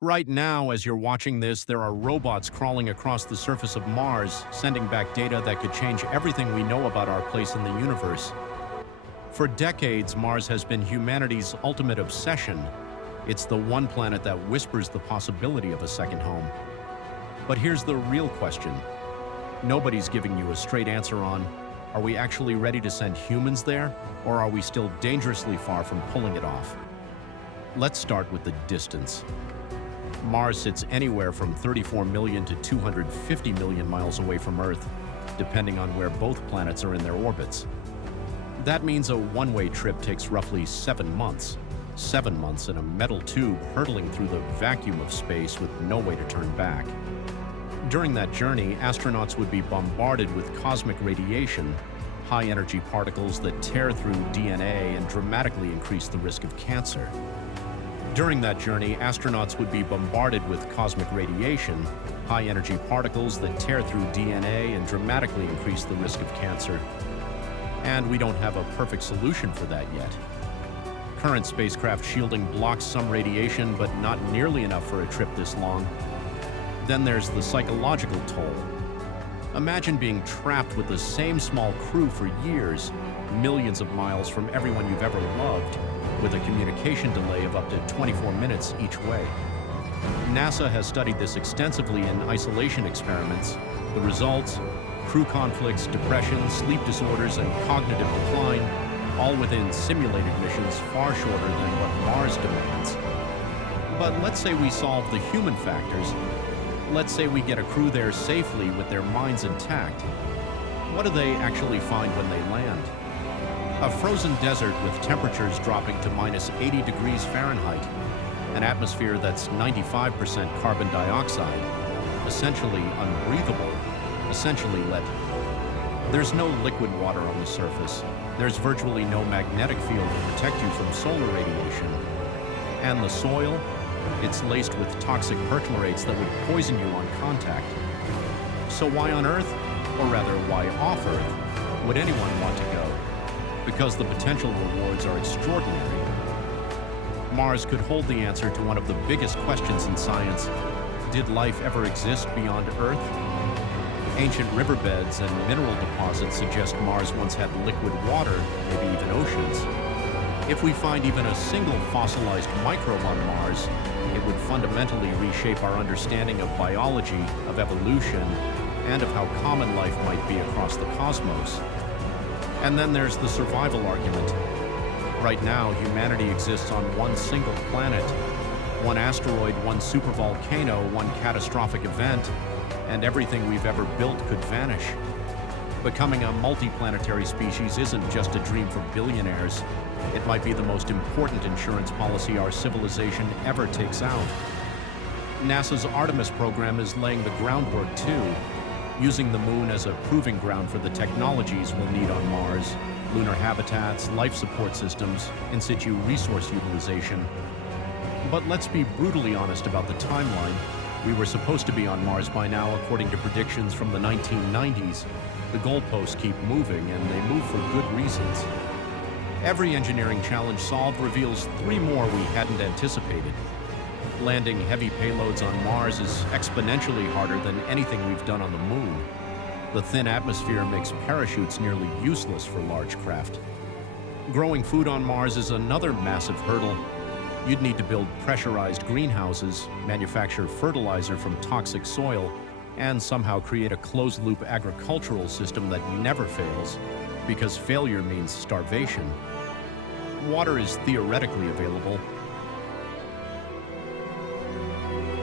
Right now, as you're watching this, there are robots crawling across the surface of Mars, sending back data that could change everything we know about our place in the universe. For decades, Mars has been humanity's ultimate obsession. It's the one planet that whispers the possibility of a second home. But here's the real question. Nobody's giving you a straight answer on, are we actually ready to send humans there, or are we still dangerously far from pulling it off? Let's start with the distance. Mars sits anywhere from 34 million to 250 million miles away from Earth, depending on where both planets are in their orbits. That means a one-way trip takes roughly 7 months. 7 months in a metal tube hurtling through the vacuum of space with no way to turn back. During that journey, astronauts would be bombarded with cosmic radiation, high-energy particles that tear through DNA and dramatically increase the risk of cancer. During that journey, astronauts would be bombarded with cosmic radiation, high-energy particles that tear through DNA and dramatically increase the risk of cancer. And we don't have a perfect solution for that yet. Current spacecraft shielding blocks some radiation, but not nearly enough for a trip this long. Then there's the psychological toll. Imagine being trapped with the same small crew for years, millions of miles from everyone you've ever loved, with a communication delay of up to 24 minutes each way. NASA has studied this extensively in isolation experiments. The results: crew conflicts, depression, sleep disorders, and cognitive decline, all within simulated missions far shorter than what Mars demands. But let's say we solve the human factors. Let's say we get a crew there safely with their minds intact. What do they actually find when they land? A frozen desert with temperatures dropping to minus 80 degrees Fahrenheit, an atmosphere that's 95% carbon dioxide, essentially unbreathable, essentially lead. There's no liquid water on the surface. There's virtually no magnetic field to protect you from solar radiation. And the soil? It's laced with toxic perchlorates that would poison you on contact. So why on Earth, or rather why off Earth, would anyone want to go? Because the potential rewards are extraordinary. Mars could hold the answer to one of the biggest questions in science. Did life ever exist beyond Earth? Ancient riverbeds and mineral deposits suggest Mars once had liquid water, maybe even oceans. If we find even a single fossilized microbe on Mars, it would fundamentally reshape our understanding of biology, of evolution, and of how common life might be across the cosmos. And then there's the survival argument. Right now, humanity exists on one single planet. One asteroid, one supervolcano, one catastrophic event, and everything we've ever built could vanish. Becoming a multiplanetary species isn't just a dream for billionaires. It might be the most important insurance policy our civilization ever takes out. NASA's Artemis program is laying the groundwork too, using the moon as a proving ground for the technologies we'll need on Mars: lunar habitats, life support systems, in situ resource utilization. But let's be brutally honest about the timeline. We were supposed to be on Mars by now, according to predictions from the 1990s. The goalposts keep moving, and they move for good reasons. Every engineering challenge solved reveals 3 more we hadn't anticipated. Landing heavy payloads on Mars is exponentially harder than anything we've done on the moon. The thin atmosphere makes parachutes nearly useless for large craft. Growing food on Mars is another massive hurdle. You'd need to build pressurized greenhouses, manufacture fertilizer from toxic soil, and somehow create a closed-loop agricultural system that never fails, because failure means starvation. Water is theoretically available,